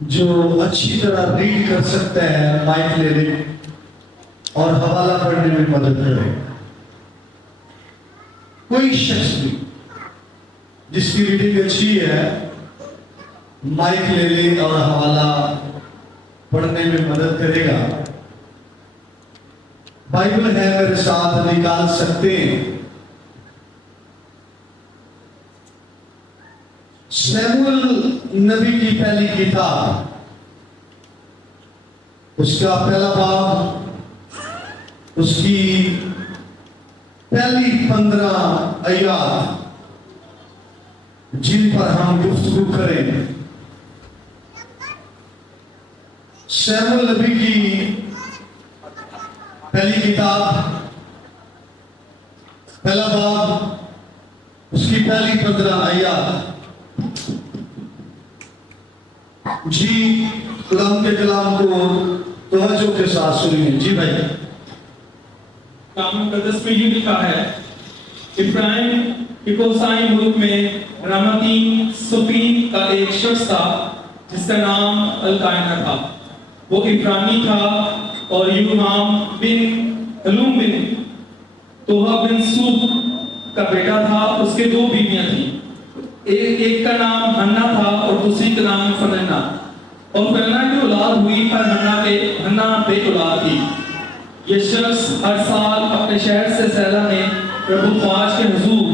जो अच्छी तरह रीड कर सकता है माइक ले ले और हवाला पढ़ने में मदद करे। कोई शख्स भी जिसकी रीडिंग अच्छी है माइक ले ले और हवाला पढ़ने में मदद करेगा। बाइबल है मेरे साथ, निकाल सकते हैं। शमूएल नबी की पहली किताब, उसका पहला बाब, उसकी पहली 15 आयत जिन पर हम गुफ्तगू करें। शमूएल नबी की पहली किताब, पहला बाब, उसकी पहली 15 आयत। जी कलाम के कलाम को तवज्जो के साथ सुनिए। जी भाई। कलाम मुकद्दस में ये लिखा है, इब्राहिम इकोसाई मुल्क में रामतीन सुफी का एक शख्स था जिसका नाम अल-कायना था। वो इब्रानी था और यूहाम बिन हलूम बिन तोहा बिन सूब का बेटा था। उसके 2 बीवियां थी, एक का नाम हन्ना था और दूसरी का नाम फनन्ना। और फनन्ना की औलाद हुई पर हन्ना बेऔलाद थी। ये शख्स हर साल अपने शहर से सैला में प्रभु ख्वाज के हुजूर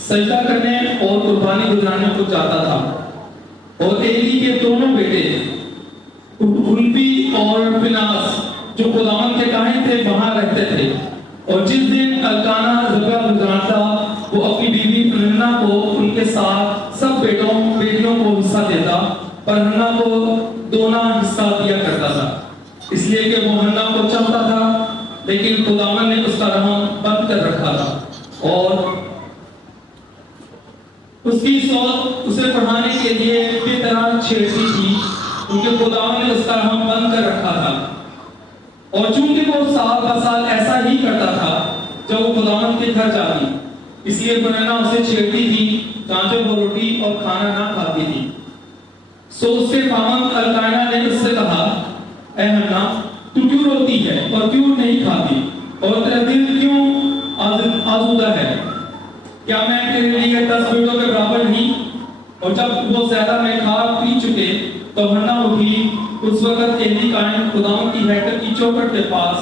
सजदा करने और कुर्बानी गुजारने को जाता था। और एली के दोनों बेटे उल्फी और फिनास जो खुदावंद के काहिन थे वहां रहते थे। और जिस दिन अल्काना ज़बह गुजारता वो अपनी बीवी फनन्ना को उनके साथ सब बेटियों को हिस्सा देता, पर हन्ना को दोना हिस्सा दिया करता था, इसलिए कि वो हन्ना को चाहता था, लेकिन खुदावंद ने उसका रहम बंद कर रखा था और उसकी सौत उसे पढ़ाने के लिए बेतरह छेड़ती थी, क्योंकि खुदावंद ने उसका रहम बंद कर रखा था। और चूंकि वो साल ब साल ऐसा ही करता था जब वो खुदावंद के घर जाती, इसलिए फनन्ना उसे छेड़ती थी ताकि वो रोटी और खाना ना खाती थी। सो उसके खामद अल-कायना ने उससे कहा, ऐ हन्ना, तू क्यों रोती है और क्यों नहीं खाती और तेरा दिल क्यों आज़ूदा है? क्या मैं तेरे लिए 10 बेटों के बराबर नहीं? और जब वो ज़्यादा में खा पी चुके तो हन्ना उठी। उस वक्त एली कायन खुदावंद की हैकल की चौखट के पास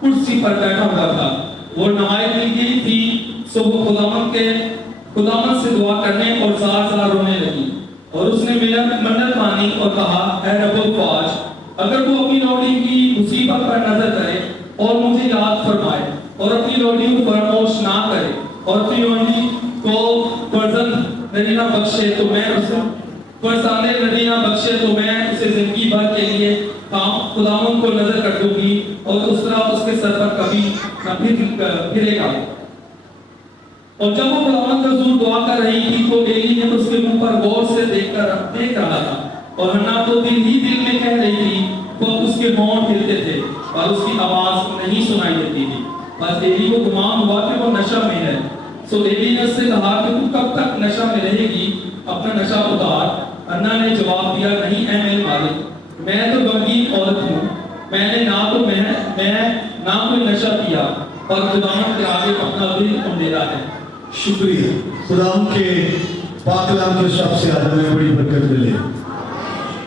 कुर्सी पर बैठा हुआ था। वो नहाए मिल गई थी, सो वो खुदावंद से दुआ करने और ज़ार रोने लगी। और उसने मन्नत मानी और कहा, ऐ रब्बुल ख्वाज, अगर वो अपनी लौटी की मुसीबत पर नजर करे और मुझे याद फरमाए और अपनी लौटी को फरामोश ना करे और अपनी लौटी को फर्जंद नगीना बख्शे तो मैं उसे जिंदगी भर के लिए खुदावंद को नजर कर दूंगी और उस तरह उसके सर पर कभी न फिरेगा। और जब वो खुदावंद का हुजूर दुआ कर रही थी तो एली ने उसके मुंह पर गौर से देख रहा था। और हन्ना तो दिल में कह रही थी, वो उसके होंठ हिलते थे और उसकी आवाज नहीं सुनाई देती थी। बस एली को गुमान हुआ कि वो नशा में है। सो एली ने उससे कहा कि तू कब तक नशा में रहेगी, अपना नशा उतार। हन्ना ने जवाब दिया, नहीं ऐ मेरे मालिक, मैं तो गमगीन औरत हूँ, मैंने ना कोई नशा किया और खुदावंद के आगे अपना दिल अंधेरा है। शुक्रिया। खुदावंद के पाक कलाम के शब्द से आज हमें बड़ी बरकत मिले।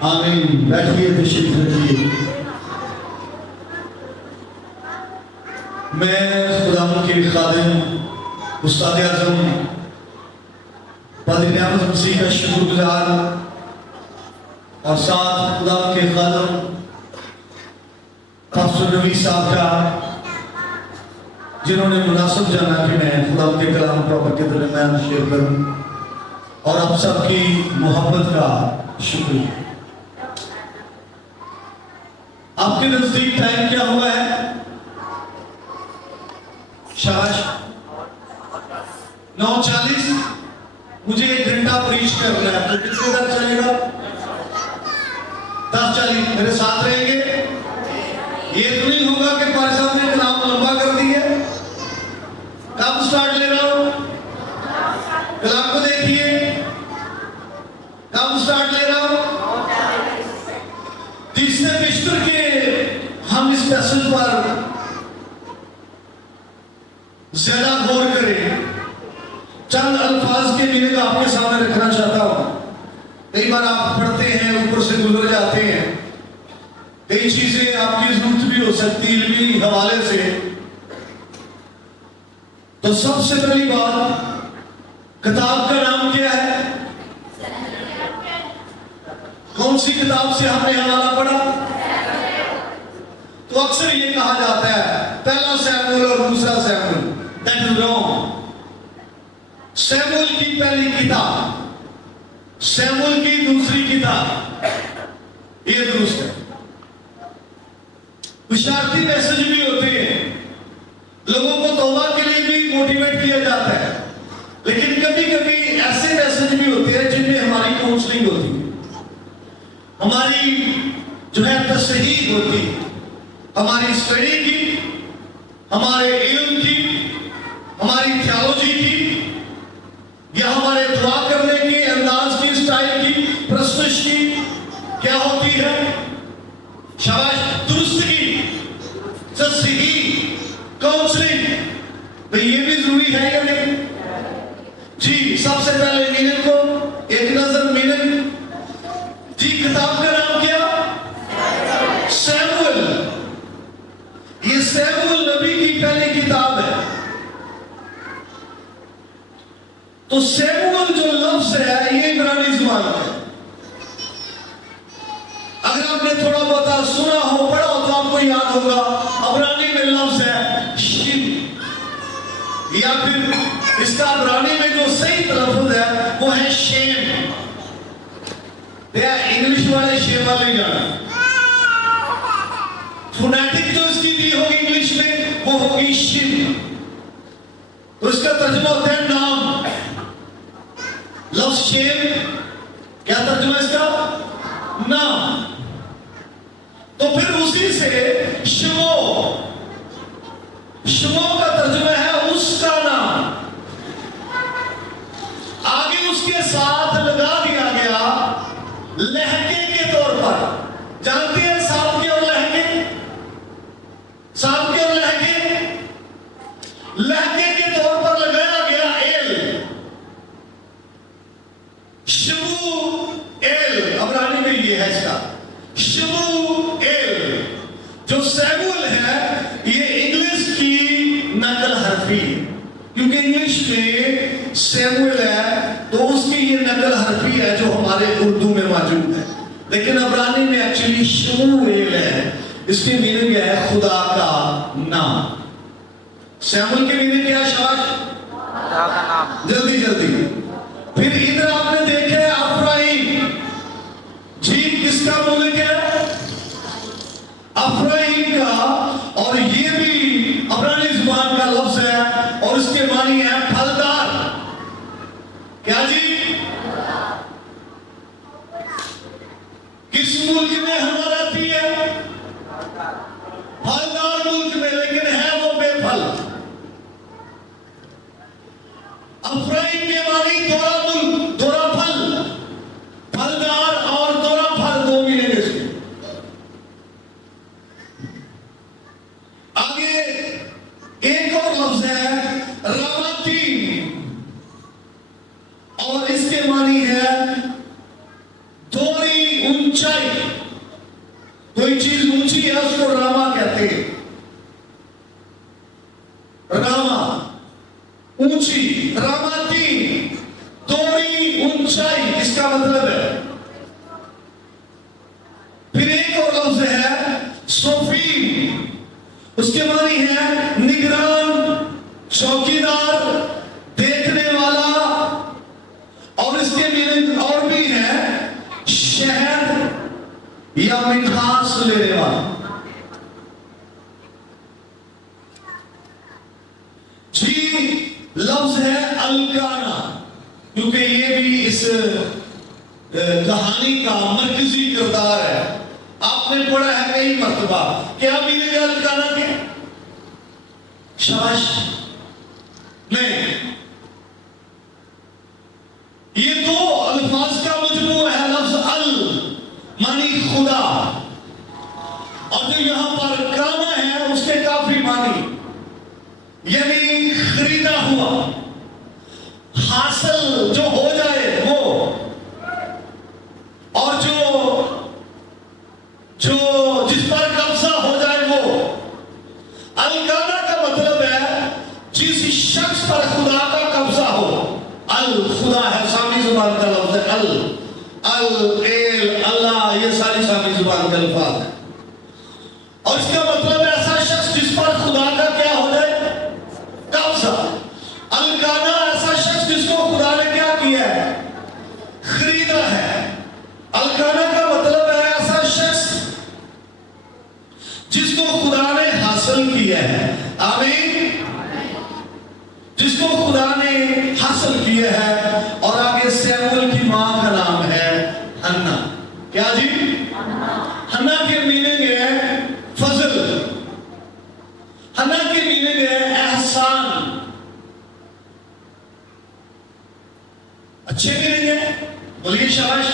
आमीन। बैठिए, तशरीफ रखिए। मैं खुदावंद के खादिम उस्ताद आज़म पादरी नियामत मसीह का शुक्रगुजार और साथ खुदावंद के खादिम पास्टर नबी साहब का, जिन्होंने मुनासिब जाना कि मैं खुदावंद के कलाम प्रॉपर के दरमियान शेयर करूं, और आप सबकी मोहब्बत का शुक्रिया। आपके नजदीक टाइम क्या हुआ है? शाबाश, 9:40। मुझे 1 घंटा प्रीच करना है, तो कितने तक चलेगा? 10:40। मेरे साथ रहेंगे? ये तो नहीं होगा कि पारी साहब ने कलाम लंबा कर दिया। कब स्टार्ट ले रहा हूं? कलाम को देखिए, कब स्टार्ट ले रहा हूं? पैसेज पर ज्यादा गौर करें, चंद अल्फाज के मीनिंग आपके सामने रखना चाहता हूं। कई बार आप पढ़ते हैं, ऊपर से गुजर जाते हैं, कई चीजें आपकी जरूरत भी हो सकती है इल्मी हवाले से। तो सबसे पहली बात, किताब का नाम क्या है? कौन सी किताब से हमने हवाला पढ़ा? तो अक्सर ये कहा जाता है पहला सैमुएल और दूसरा Samuel, that is wrong. Samuel की पहली किताब, सैमुएल की दूसरी किताब, ये दुरुस्त है। विशारती मैसेज भी होते हैं, लोगों को तौबा के लिए भी मोटिवेट किया जाता है, लेकिन कभी कभी ऐसे मैसेज भी होते हैं जिनमें हमारी काउंसलिंग होती है, हमारी जो है तस्हीह होती है, हमारी स्टडी की, हमारे इल्म की, हमारी थियोलॉजी की, या हमारे दुआ करने के अंदाज की, स्टाइल की, प्रस्तुत की क्या होती है? शाबाश, दुरुस्त की, तस्हीह, काउंसलिंग। तो ये भी जरूरी है या नहीं जी? सबसे पहले मीनिंग को एक नजर मीनिंग जी। किताब का नाम क्या? सैमुएल। ये सैमुएल नबी की पहली किताब है। तो सैमुएल जो लफ्ज है ये इब्रानी जुबान है। अगर आपने थोड़ा बहुत सुना हो, पढ़ा हो, तो आपको याद होगा अब्रानी में लफ्ज है शिम, या फिर इसका अब्रानी में जो सही तलफ्फुज़ है वो है शेम। इंग्लिश वाले शेम वाले जाना, फोनेटिक जो इसकी दी होगी इंग्लिश में वो होगी शिम। तो इसका तर्जुमा होता है नाम। लफ्ज शेम क्या तर्जुमा इसका? नाम। तो फिर उसी से शमो, शमो का तर्जुमा है उसका नाम। आगे उसके साथ लगा दिया गया लहके के तौर पर। जानते हैं सांप के और लहके? सांप के और लहके, लहके के तौर पर लगाया गया एल, शमू एल। अब्रानी में ये है इसका शमू एल। जो सैमुएल है ये इंग्लिश की नकल हरफी, क्योंकि इंग्लिश में सैमुएल है तो उसकी ये नकल हरफी है जो हमारे उर्दू में मौजूद है, लेकिन अब्रानी में एक्चुअली शमूएल है। इसकी मीनिंग है खुदा का नाम। सैमुएल की मीनिंग क्या है? शाबाश, खुदा का नाम। जल्दी जल्दी। फिर इधर आपने देखे अफ्राइम जी, किसका मूल क्या है? अफ्राइम का, और ये भी अब्रानी जुबान का लफ्ज है और इसके मानी है फलदार। क्या जी? किस मुल्क में हमारा आती है? फलदार मुल्क में, लेकिन है वो बेफल। अफ्राइम के मानी दोरा मुल्क, दोरा फल, फलदार और दोरा फल, दो मीनिंग इसके। आगे एक और लफ्ज है रामातीन, और इसके मानी है दोहरी ऊंचाई। कोई चीज ऊंची है उसको रामा कहते हैं। रामा ऊंची, रामातीन दोहरी ऊंचाई, इसका मतलब है। फिर एक और लफ्ज है सोफी, उसके मानी है निगरान, चौकीदार, देखने वाला, और इसके मीनिंग और भी है शहद या मिठास लेने वाला। जी लफ्ज है अलकाना, क्योंकि ये भी इस कहानी का मरकजी किरदार है। आपने पढ़ा है कई मर्तबा। क्या मीनिंग है अलकाना के? शाबाश, नहीं, ये दो अल्फाज का मजमू है। लफ्ज अल मानी खुदा, और जो यहां पर काना उसने काफी मानी, यानी खरीदा हुआ, हासिल जो हो जाए वो, और जो जो जिस पर कब्जा हो जाए वो। अलगाना का मतलब है जिस शख्स पर खुदा का कब्जा हो। अल खुदा है, सामी जुबान का लफ्ज है अल, अल एल अल्लाह, ये सारी सामी जुबान का अल्फाज है। और इसका मतलब है ऐसा शख्स जिस पर खुदा का क्या हो जाए, कब्जा। अलगाना ऐसा शख्स जिसको खुदा ने क्या किया है, खरीदा है। अलगाना का मतलब है ऐसा शख्स जिसको खुदा ने हासिल किया है। आमीन। जिसको खुदा ने हासिल किया है। और आगे सैमुअल की मां का नाम है हन्ना। क्या जी? हन्ना की मीनिंग है फजल, हन्ना की मीनिंग है एहसान। अच्छे मीनिंग है, बोलिए शाबाश।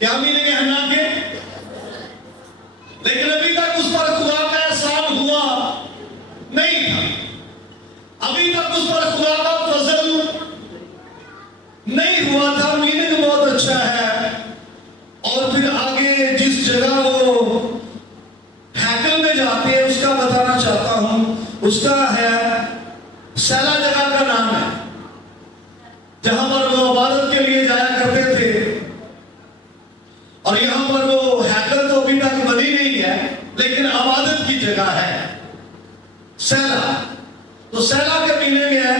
क्या मीनिंग है हन्ना के? लेकिन अभी तक उस पर खुदा का एहसान हुआ नहीं था, अभी तक उस पर खुदा का फजल नहीं हुआ था। मीनिंग बहुत अच्छा है। और फिर आगे जिस जगह वो हैकल में जाते हैं उसका बताना चाहता हूं। उसका है सैला जगह का नाम है, जहां पर वो इबादत के लिए जाया करते थे। और यहां पर वो हैकल तो अभी तक बनी नहीं है, लेकिन इबादत की जगह है सैला। तो सैला के मीनिंग है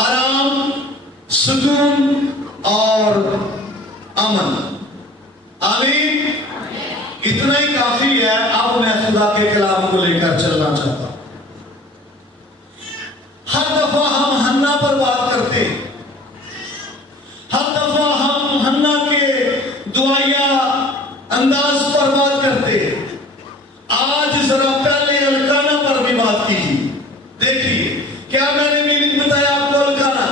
आराम, सुकून और अमन। आमीन। इतना ही काफी है। अब मैं खुदा के कलाम को लेकर चलना चाहता हूं। हर दफा हम हन्ना पर बात करते, हर दफा हम हन्ना के दुआया अंदाज पर बात करते। आज जरा पहले अलकाना पर भी बात कीजिए। देखिए क्या मैंने मीनिंग बताया आपको। अलकाना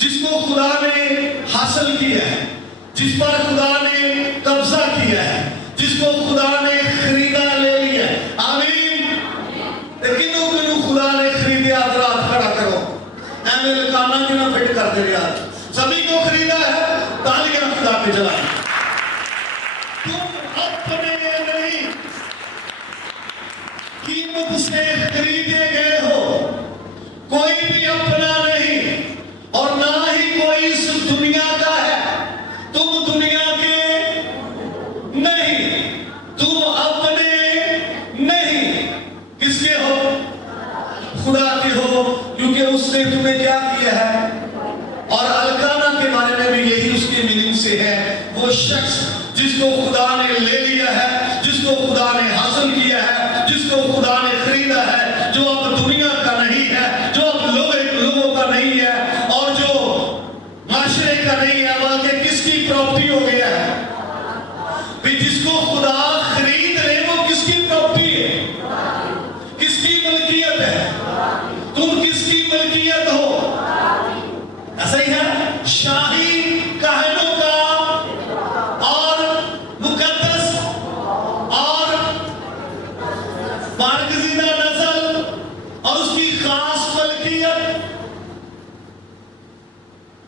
जिसको खुदा ने हासिल किया है, जिस पर खुदा ने कब्जा किया है, जिसको खुदा ने खरीदा ले लिया। आमीन। किन्नू किन्नू खुदा ने खरीदे, आज रात खड़ा करो। एम अलकाना की ना फिट कर दे यार। सभी को खरीदा है, तालियां खुदा पे जलाएं। तुम अपने नहीं, कीमत से खरीदे गए हो। कोई भी अपना नहीं और ना ही कोई इस दुनिया का है। तुम दुनिया के नहीं, तुम अपने नहीं। किसके हो? खुदा के हो, क्योंकि उसने तुम्हें क्या किया है। और अलकाना के बारे में भी यही उसके मीनिंग से है, वो शख्स जिसको खुदा ने ले लिया है, जिसको खुदा ने हासिल किया है, जिसको खुदा ने खरीदा है, जो अब दुनिया का नहीं है, जो अब लोगों का नहीं है, और जो माशरे का नहीं है, बल्कि किसकी प्रॉपर्टी हो गया है। जिसको खुदा खरीद ले वो किसकी प्रॉपर्टी है, किसकी मलकियत है। तुम किसकी मलकियत हो? ऐसा ही है। शाही कहनों का और मुकद्दस और बारगज़ीदा नस्ल और उसकी खास मलकियत।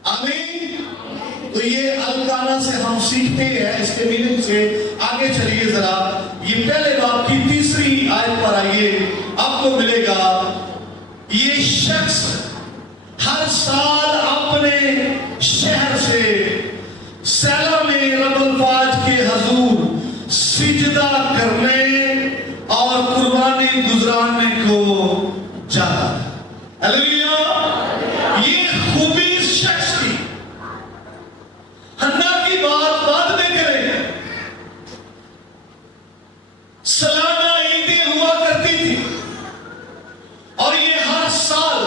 आमीन। तो ये अलकाना से हम सीखते हैं, इसके मीनिंग से। आगे चलिए जरा, ये पहले बाब की तीसरी आयत पर आइए, आपको मिलेगा ये शख्स हर साल अपने शहर से सैला में रब्बुल फाज के हजूर सिजदा करने और कुर्बानी गुजराने को जाता है। हालेलुया। ये खूबी इस शख्स की। हन्ना की बात बाद में करें। सालाना ईदें हुआ करती थी और ये हर साल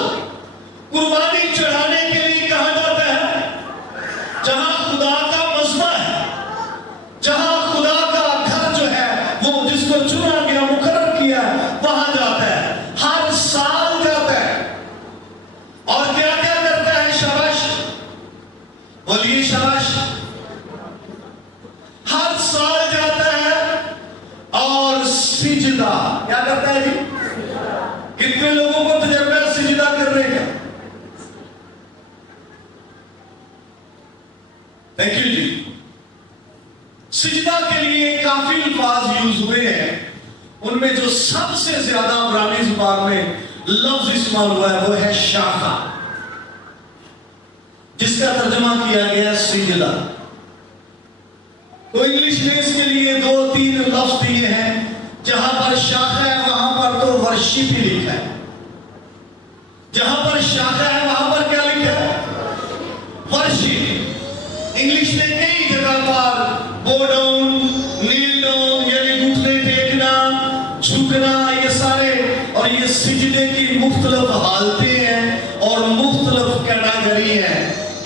कुर्बानी चढ़ाने के लिए कहा जाता है जहां खुदा का मज़बा है, जहां खुदा का घर जो है वो जिसको चुना गया, मुकर्रर किया, वहां जाता है। हर साल जाता है। और क्या क्या करता है? शाबाश, बोलिए शाबाश। हर साल जाता है सिजदा क्या करता है जी? कितने लोगों को तजर्बा है सिजदा करने का? थैंक यू जी। सिजदा के लिए काफी अल्फाज यूज हुए हैं, उनमें जो सबसे ज्यादा इब्रानी जुबान में लफ्ज इस्तेमाल हुआ है वो है शाखा, जिसका तर्जुमा किया गया है सिजदा। तो इंग्लिश में इसके लिए 2-3 लफ्ज दिए हैं। जहां पर शाखा है वहां पर तो वर्शिप ही लिखा है, जहां पर शाखा है वहां पर क्या लिखा है? वर्शिप। इंग्लिश में कई जगह पर बो डाउन, नील डाउन यानी घुटने टेकना, झुकना, ये सारे और ये सिजदे की मुख्तलिफ हालतें हैं और मुख्तलिफ कैटेगरी है।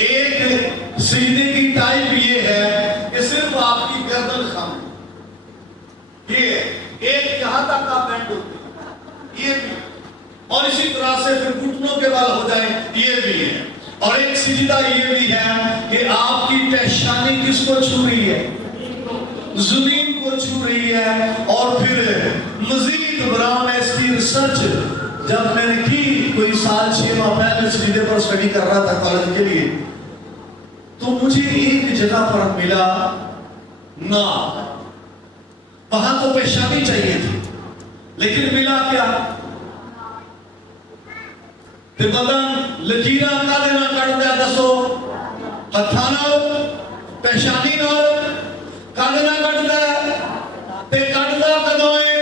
एक सिजदे की टाइप ये है कि सिर्फ आपकी गर्दन खाम, ये एक यहां तक आप बैंड होते हैं, ये भी, और इसी तरह से फिर घुटनों के बल हो जाए, ये भी है। और एक सिजदा ये भी है कि आपकी पेशानी किसको छू रही है? जमीन को छू रही है। और फिर मजीद ब्राउन इसकी रिसर्च जब मैंने की कोई साल 6 माह पहले सिजदे पर स्टडी कर रहा था कॉलेज के लिए, तो मुझे एक जगह पर मिला ना, वहां तो पेशानी चाहिए थी लेकिन मिला क्या? ते बदन लकीरा का देना कट दिया, दसो हथा नाल पेशानी नाल का देना कट दिया ते कटदा कदों है?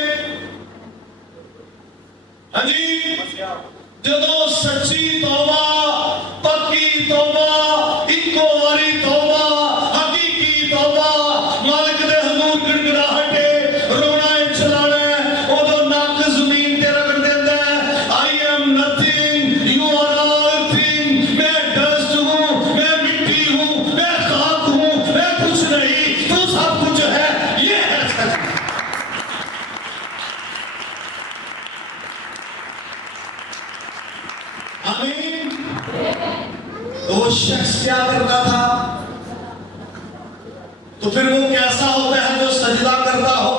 हाँ जी, जदों सच्ची तौबा, पक्की तौबा, इको वारी तौबा, हकीकी तौबा, मालिक दे हजूर गिड़गिड़ाहटे रोना चलाना, उदों नक जमीन ते रगड़ देंदा है। I am nothing, you are all thing. मैं डस्ट हूं, मैं मिट्टी हूं, मैं खाक हूं, मैं कुछ नहीं, तू सब कुछ है। ये है सच। आमीन। तो वो शख्स क्या करता था? तो फिर वो कैसा होता है जो सजदा करता हो?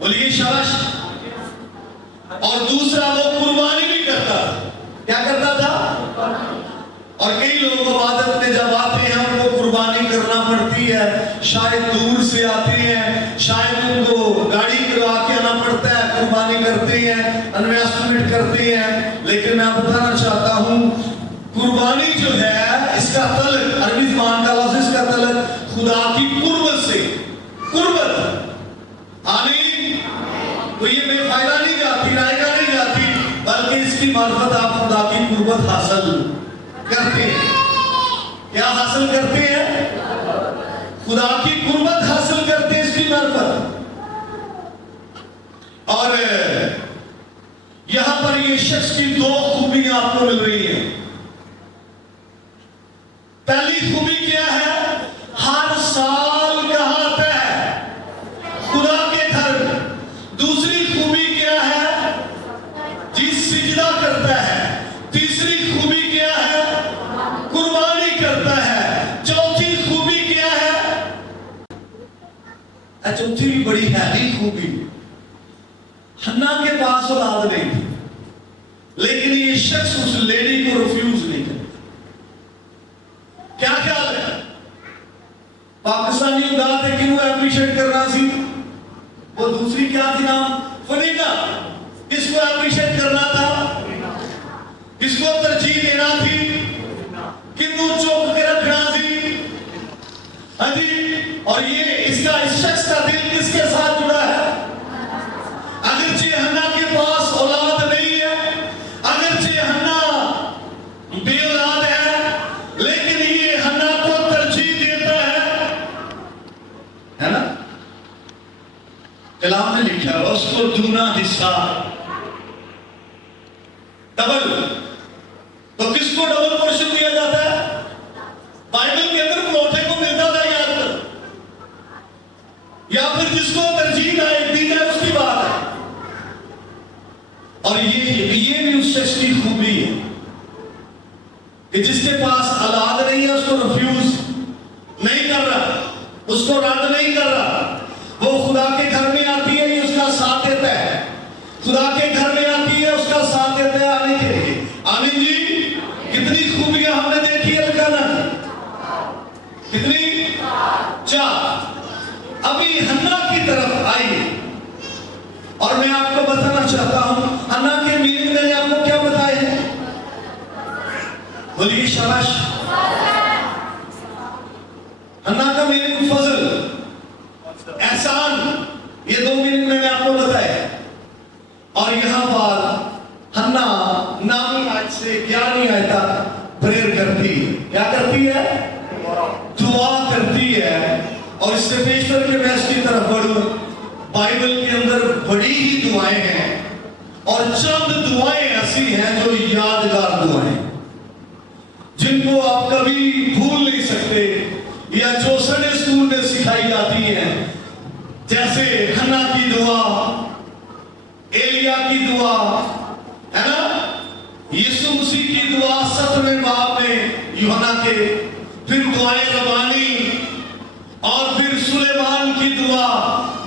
बोलिए शाबाश। और दूसरा वो कुर्बानी भी करता था। क्या करता था? और कई लोग इबादत में जब आते हैं उनको कुर्बानी करना पड़ती है, शायद दूर से आते हैं, शायद उनको गाड़ी करवा के आना पड़ता है, कुर्बानी करते हैं, इन्वेस्टमेंट करते हैं। लेकिन मैं बताना चाहता हूं कुर्बानी जो है इसका तल्लुक, अरबी ज़बान का लफ्ज़ इसका तल्लुक खुदा की कुर्बत से, कुर्बत। आमीन। तो ये बेफायदा नहीं जाती, रायगा नहीं जाती, बल्कि इसकी मार्फत आप खुदा की कुर्बत हासिल करते हैं। क्या हासिल करते हैं? खुदा की कुर्बत हासिल करते हैं इसकी मार्फत। और यहां पर ये शख्स की 2 खूबियां आपको मिल रही हैं। पहली खूबी क्या है? हर साल कहां आता है? खुदा के घर। दूसरी खूबी क्या है? जी सिजदा करता है। तीसरी खूबी क्या है? कुर्बानी करता है। चौथी खूबी क्या है? चौथी भी बड़ी हैवी खूबी, हन्ना के पास औलाद नहीं थी, लेकिन ये शख्स उस लेडी को रिफ्यूज नहीं करता। क्या ख्याल है? पाकिस्तानी औलाद है कि वो एप्रिशिएट करना सी, वो दूसरी क्या थी नाम? फरीदा। किसको एप्रिशिएट करना था? किसको तरजीह देना थी? किन्नू चौक के रखना थी? हाँ जी। और ये इसका, इस शख्स का दिल किसके साथ जुड़ा है? अगरचे हन्ना के पास औलाद नहीं है, अगरचे हन्ना बे औलाद है, लेकिन ये हन्ना को तरजीह देता है ना? कलाम ने लिखा है उसको दूना हिस्सा, डबल। तो किसको डबल पोर्शन दिया जाता है? बाइबल के अंदर पलौठे को मिलता था याद कर, या फिर जिसको तरजीह दी जाए उसकी बात है। और ये भी उस शख्स की खूबी है कि जिसके पास औलाद नहीं है उसको रिफ्यूज नहीं कर रहा, उसको रद्द नहीं कर रहा। वो खुदा के घर में आती है, ये उसका खुदा के घर में आती है, उसका साथ देता है आने के लिए। आमीन जी। कितनी खूबियां हमने देखी एल्काना की, कितनी? 4। अभी हन्ना की तरफ आई और मैं आपको बताना चाहता हूं हन्ना के मीनिंग मैंने आपको क्या बताए हैं, बोलिए शाबाश। हन्ना का मीनिंग फजल, एहसान, ये 2 मीनिंग मैंने आपको बताए। और यहां पर हन्ना नामी आज से 11वीं आयत तक प्रेयर करती, क्या करती है? दुआ करती है। और इससे पेशवर के मैं इसकी तरफ बढ़ूं, बाइबल के अंदर बड़ी ही दुआएं हैं और चंद दुआएं ऐसी हैं जो यादगार दुआएं, जिनको आप कभी भूल नहीं सकते, या जो संडे स्कूल में सिखाई जाती हैं, जैसे हन्ना की दुआ, एलिया की दुआ, है ना, यीशु मसीह की दुआ 7वें बाब में यूहन्ना के, फिर दुआएं रबानी, और फिर सुलेमान की दुआ,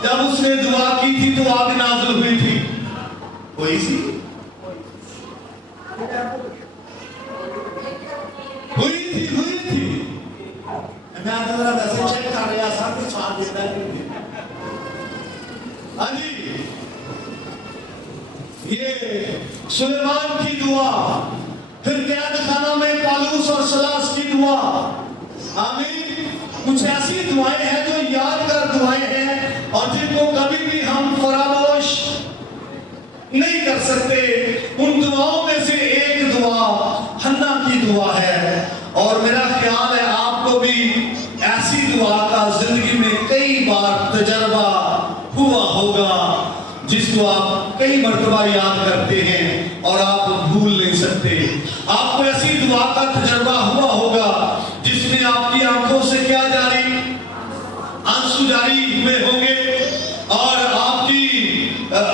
जब उसने दुआ की थी तो आग नाज़िल हुई थी, हुई थी मैं जरा वैसे चेक कर रहा था कुछ साथ देता नहीं। हाँ जी, ये सुलेमान की दुआ, फिर कैद खाना में पालूस और सलास की दुआ। आमीन। कुछ ऐसी दुआएं हैं जो यादगार दुआएं हैं और जिनको कभी भी हम फरामोश नहीं कर सकते। उन दुआओं में से एक दुआ हन्ना की दुआ है, और मेरा ख्याल है आपको भी ऐसी दुआ का जिंदगी में कई बार तजर्बा हुआ होगा, जिसको आप कई मर्तबा याद करते हैं और आप भूल नहीं सकते। आपको ऐसी दुआ का तजर्बा हुआ होगा जिसमें आपकी आंखों से क्या जारी, आंसू जारी हुए होंगे, और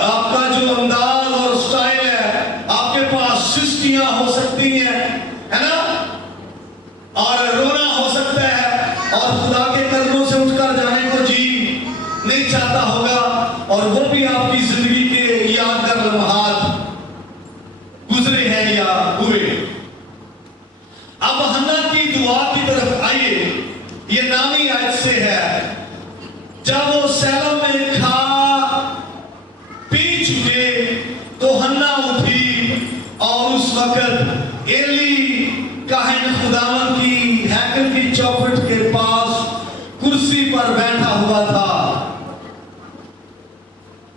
आपका जो अंदाज और स्टाइल है, आपके पास सिस्टियां हो सकती हैं, है ना, और रोना हो सकता है, और खुदा के कदमों से उठकर जाने को जी नहीं चाहता होगा, और वो भी आपकी जिंदगी के यादगार लम्हात गुजरे हैं या हुए। अब हन्ना की दुआ की तरफ आइए। ये नामी आयत से है, जब वो सैलो में खा पी चुके तो हन्ना उठी, और उस वक्त एली काहिन खुदावन की हैकल की चौखट के पास कुर्सी पर बैठा हुआ था।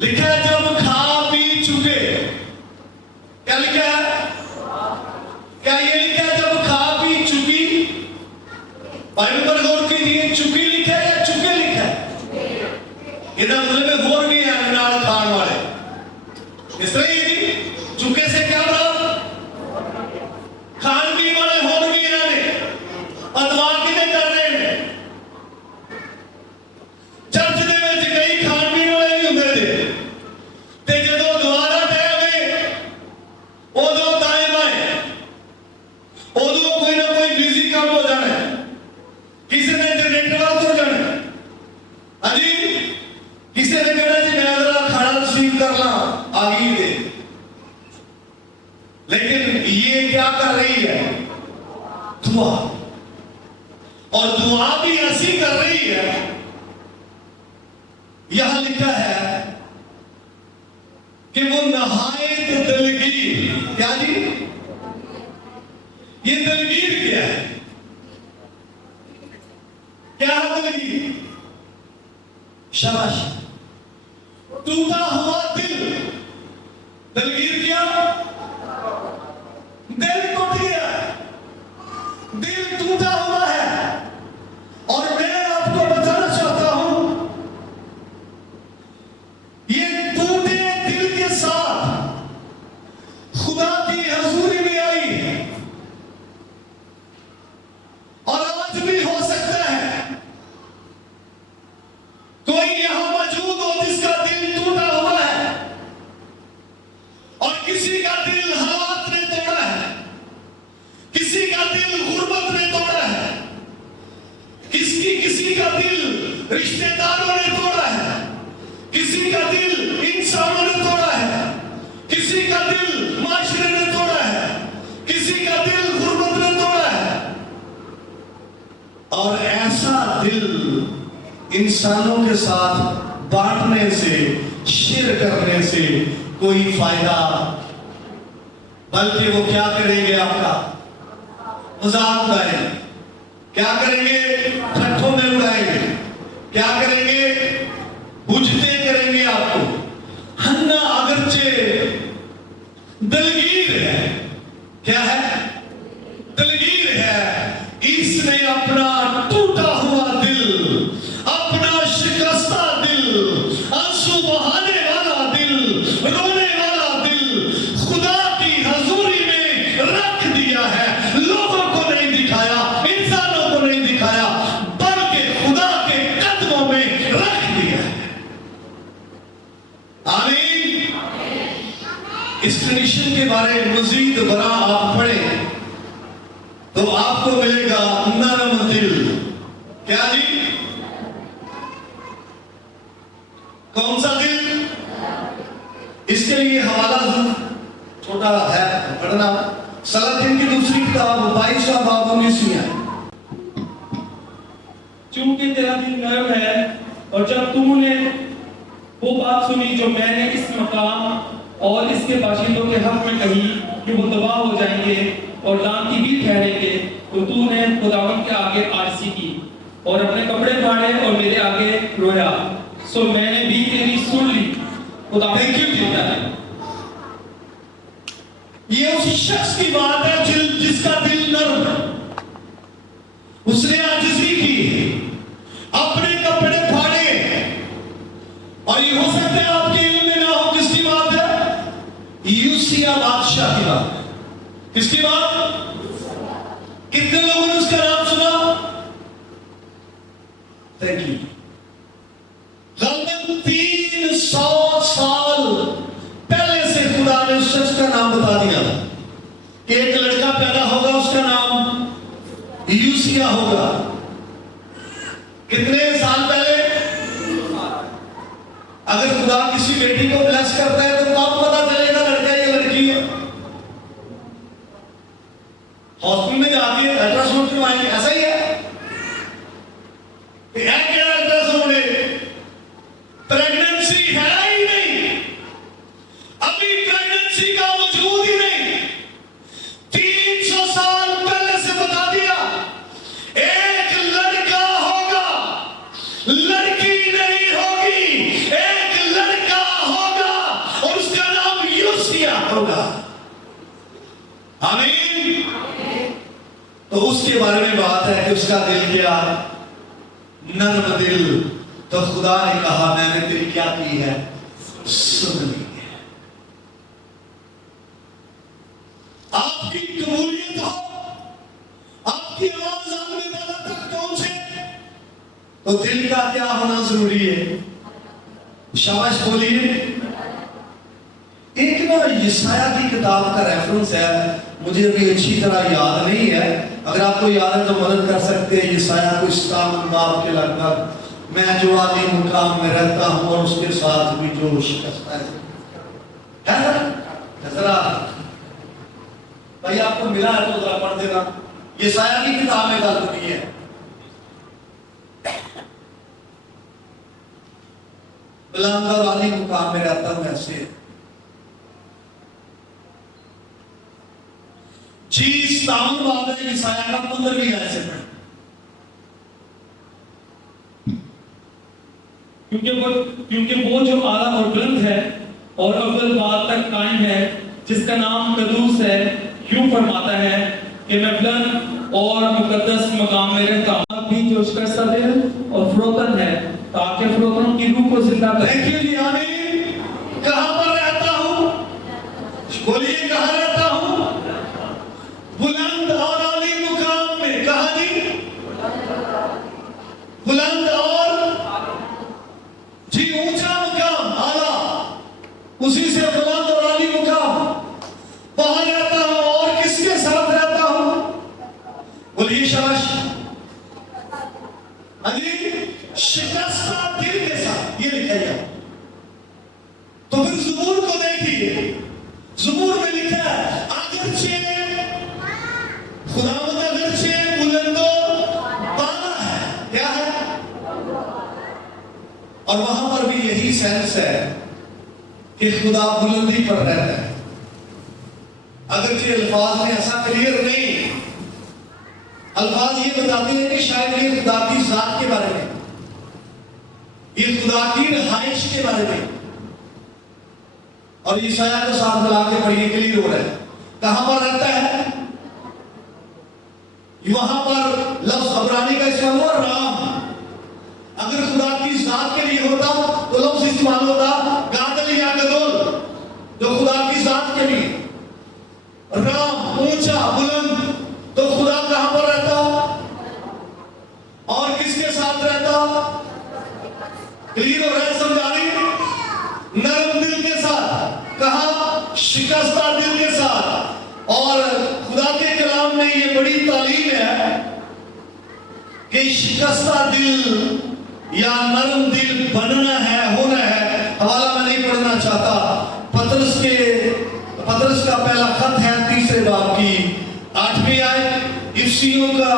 लिखा है जब खा पी चुके, क्या लिखा है? क्या ये लिखा है जब खा पी चुकी? बाइबल पर गौर कीजिए, चुकी लिखा है या चुके लिखा है? इधर मतलब में गौर नहीं है, नाल खान वाले इस तरह ही चुके से क्या बना, खान पीन वाले होंगे इन्होंने अदवा किने कर रहे हैं। चर्च दे विच कई खान पीन वाले नहीं हुंदे थे, ते जदों दुआरा टहवे उदों दाएं बाएं, उदों कोई ना कोई बिजी काम हो जाना है, किसी ने जनरेटर वाल तुर जाना है, हाजी किसी ने कहना जी मैं जरा खाना रिसीव कर ला आ गई दे। लेकिन ये क्या कर रही है? दुआ, और दुआ भी ऐसी कर रही है, यहां लिखा है कि वो नहायत दिलगीर, क्या जी? ये दिलगीर क्या है? क्या है दिलगीर? शाबाश। टूटा हुआ दिल, दिलगीर क्या? दिल टूट गया, दिल टूटा हुआ है। और मैं आपको बताना चाहता हूं, ये टूटे दिल के साथ खुदा की हजूरी में आई, और आज भी हो सकता है कोई यहां मौजूद हो जिसका दिल टूटा हुआ है, और किसी का दिल हालात ने तोड़ा है, किसी का दिल गुर्बत ने तोड़ा है, किसी का दिल रिश्तेदारों ने तोड़ा है, किसी का दिल इंसानों ने तोड़ा है, किसी का दिल माशरे ने तोड़ा है, किसी का दिल गुर्बत ने तोड़ा है। और ऐसा दिल इंसानों के साथ बांटने से, शेयर करने से कोई फायदा, बल्कि वो क्या करेंगे, आपका मजाक उड़ाएंगे, क्या करेंगे, ठट्ठों में उड़ाएंगे, क्या करेंगे, बुझते करेंगे आपको। हन्ना अगरचे दलगीर है, क्या है, दलगीर है। इसने अपना टूटा हुआ दिल, अपना शिकस्ता दिल, आंसू बहाने वाला दिल, रोने वाला दिल खुदा की हजूरी में रख दिया है। लोगों को नहीं दिखाया, इंसानों को नहीं दिखाया, बल्कि खुदा के कदमों में रख दिया है। आमीन। इस ट्रेडिशन के बारे में मजीद बरा आप पढ़ें तो आपको मिलेगा नरम दिल। क्या जी? कौन सा दिल? इसके लिए हवाला छोटा है पढ़ना, सलातीन की दूसरी किताब 22वां बाब 19वां। चूंकि तेरा दिल नरम है, और जब तुमने वो बात सुनी जो मैंने इस मकाम और इसके बाशिंदों के हक में कही कि वो तबाह हो जाएंगे और दान की भी ठहरेंगे, तो तूने खुदावंद के आगे आरसी की और अपने कपड़े फाड़े और मेरे आगे रोया। सो मैंने भी तेरी सुन ली। खुदावंद कहता है, ये उस शख्स की बात है जिसका दिल नरम है। उसने आजिज़ी की, अपने कपड़े फाड़े। और ये हो सकता है आपके इल्म में ना हो किसकी बात है, यूसिया बादशाह की बात है। किसकी बात? कितने लोगों ने उसका नाम सुना? Thank you. लगभग 300 साल पहले से खुदा ने उस शख्स का नाम बता दिया था कि एक लड़का पैदा होगा, उसका नाम यूसिया होगा। कितने साल पहले? अगर खुदा किसी बेटी को ब्लेस करता है तो कब पता चलेगा लड़का या लड़की है? हॉस्पिटल में जाके अल्ट्रासाउंड करवाएंगे, ऐसा ही है। क्या अल्ट्रासाउंड है? प्रेगनेंसी है ही नहीं, अभी प्रेगनेंसी का वजूद ही नहीं। 300 साल पहले से बता दिया एक लड़का होगा, लड़की नहीं होगी, एक लड़का होगा और उसका नाम यूसिया होगा। आमीन। तो उसके बारे में बात है कि उसका दिल क्या? नर्म दिल। तो खुदा ने कहा मैंने तेरी क्या की है? सुन ली है। आपकी कबूलियत हो, आपकी आवाज आने वाला तक पहुंचे तो दिल का क्या होना जरूरी है? शाबाश बोलिए। एक ना यशाया की किताब का रेफरेंस है, मुझे अभी अच्छी तरह याद नहीं है, अगर आपको याद है तो मदद कर सकते हैं। यशाया को 57 बाब के लगभग, मैं जो आदि मुकाम में रहता हूं और उसके साथ भी जो शिकस्त है जरा भाई आपको मिला है तो जरा पढ़ देना। यशाया की किताब में गल बनी है। बुलंद और आली मुकाम में रहता हूं ऐसे जी। 57 बाब है यशाया का 15वीं आयत से पढ़। क्योंकि वो जो आला और बुलंद है और अव्वल बात तक कायम है, जिसका नाम कदूस है, यूं फरमाता है कि मैं बुलंद और मुकद्दस मकाम में रहता हूं। भी जो शिकस्ता दिल और फरोतन है, ताकि फरोतन की रूह को जिंदा करे। देखिए जी, आमीन। कहां पर रहता हूं? बोलिए कहां रहता हूं? बुलंद और आली मुकाम में। कहा जी? बुलंद और जी ऊंचा मुकाम, आला, उसी से बुलंद और आली मुकाम। वहां रहता हूं और किसके साथ रहता हूं? बोलिए शाबाश। शिकस्ता दिल के साथ, ये लिखा गया। तो फिर ज़बूर को देखिए, और वहां पर भी यही सेंस है कि खुदा बुलंदी पर रहता है। अगरचे अल्फाज में ऐसा क्लियर नहीं, अल्फाज ये बताते हैं कि शायद ये खुदा की जात के बारे में, ये खुदा की रहाइश के बारे में। और ईसाया को साथ मिला के पढ़िए, क्लियर हो रहा है कहां पर रहता है। वहां पर लफ्ज अबरानी का इस्तेमाल हुआ राम। अगर खुदा की जात के लिए होता तो लफ्ज इस्तेमाल होता गादल या गदोल, जो खुदा की जात के लिए। राम ऊंचा बुलंद, तो खुदा कहां पर रहता और किसके साथ रहता? क्लियर हो रहा है, समझा रही? नरम दिल के साथ। कहा? शिकस्ता दिल के साथ। और खुदा के कलाम में ये बड़ी तालीम है कि शिकस्ता दिल या नरम दिल बनना है, होना है। हवाला मैं नहीं पढ़ना चाहता। पतरस का पहला खत है 3 बाब की 8वीं आयत। इफ्सियों का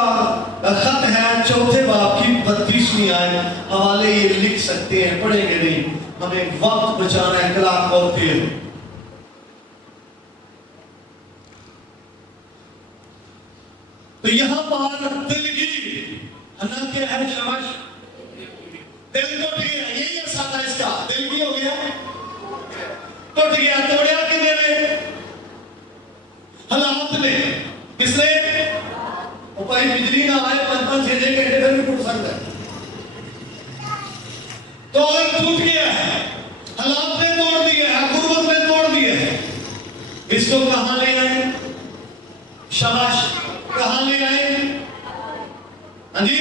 खत है 4 बाब की 32वीं आयत। हवाले ये लिख सकते हैं, पढ़ेंगे नहीं, हमें वक्त बचाना है, कलाम और तेल। तो यहां पर दिल की हन्ना क्या है? शबाश, दिल टूट गया, यही असादा इसका। दिल की हो गया, टूट गया। तोड़िया किने ने? हालात ने। किसने? भाई बिजली ना आए 5-5-6 घंटे फिर भी टूट सकता है। तो अगर टूट गया है, हालात ने तोड़ दिया है, गुर्बत ने तोड़ दिया है, इसको कहां ले आए? शाबाश, कहां ले आए? हाँ जी,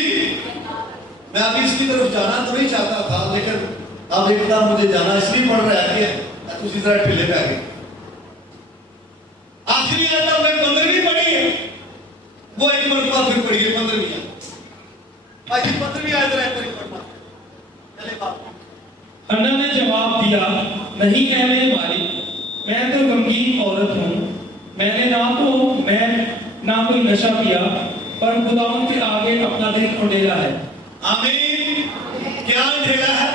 मैं अभी इसकी तरफ जाना तो नहीं चाहता था, लेकिन अब एक बार मुझे जाना इसलिए पड़ रहा है कि उसी तरह ठेले पे आ गए। आखिरी आयत में 15वीं पढ़ी है, वो एक मरतबा फिर पढ़ी है 15वीं। आखिर 15वीं आयत रह पर पढ़ना। चले बाप। हन्ना ने जवाब दिया, नहीं है मेरे मालिक, मैं तो गमगीन औरत हूँ। मैंने ना कोई नशा किया, पर खुदावंद के आगे अपना दिल उंडेला है। आमीन। क्या अंधेला है?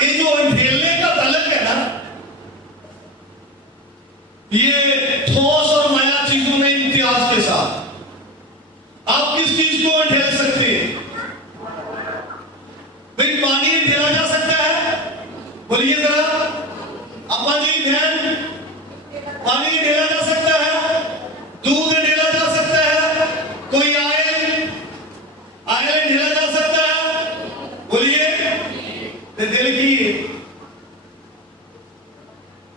ये जो अंधेले का तलक है ना, ये ठोस और नया चीजों में इम्तियाज के साथ आप किस चीज को अंधेल सकते हैं? भाई पानी अंधेला जा सकता है? बोलिए जरा अब्बा जी, ध्यान। पानी अंधेला जा सकता है, दूध अंधेला जा सकता है, कोई आयल अंधेला जा सकता है? बोलिए। दिल की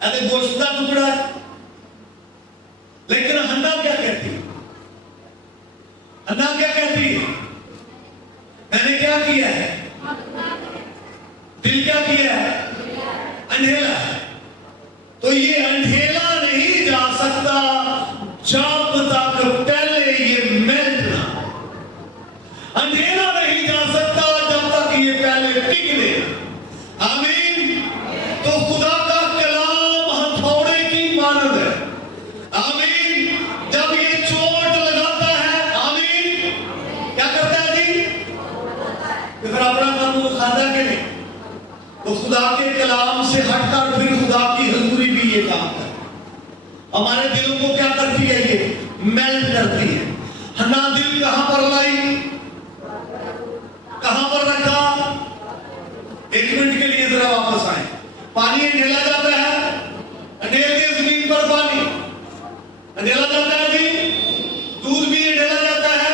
अरे गोश्त का टुकड़ा है, लेकिन हन्ना क्या कहती है? हन्ना क्या कहती है? मैंने क्या किया है? दिल क्या किया है? अंधेला। तो ये अंधेला नहीं जा सकता जब तक पहले ये मेल्ट ना। अंधेला नहीं जा सकता जब तक ये पहले पिघले। आमीन। तो खुदा का कलाम हथौड़े की मानद है। आमीन। जब ये चोट लगाता है, आमीन, क्या करता है जी? फिर अपना काम वो खाता के नहीं। तो खुदा के कलाम से हटकर फिर खुदा की हजूरी भी ये काम करती है। हमारे दिलों को क्या करती है? ये मेल्ट करती है। हन्ना दिल कहां पर लाई? कहां पर रखा? 1 मिनट के लिए जरा वापस आए। पानी अंधेला जाता है, अंधेल के जमीन पर पानी अंधेला जाता है जी। दूध भी अंधेला जाता है।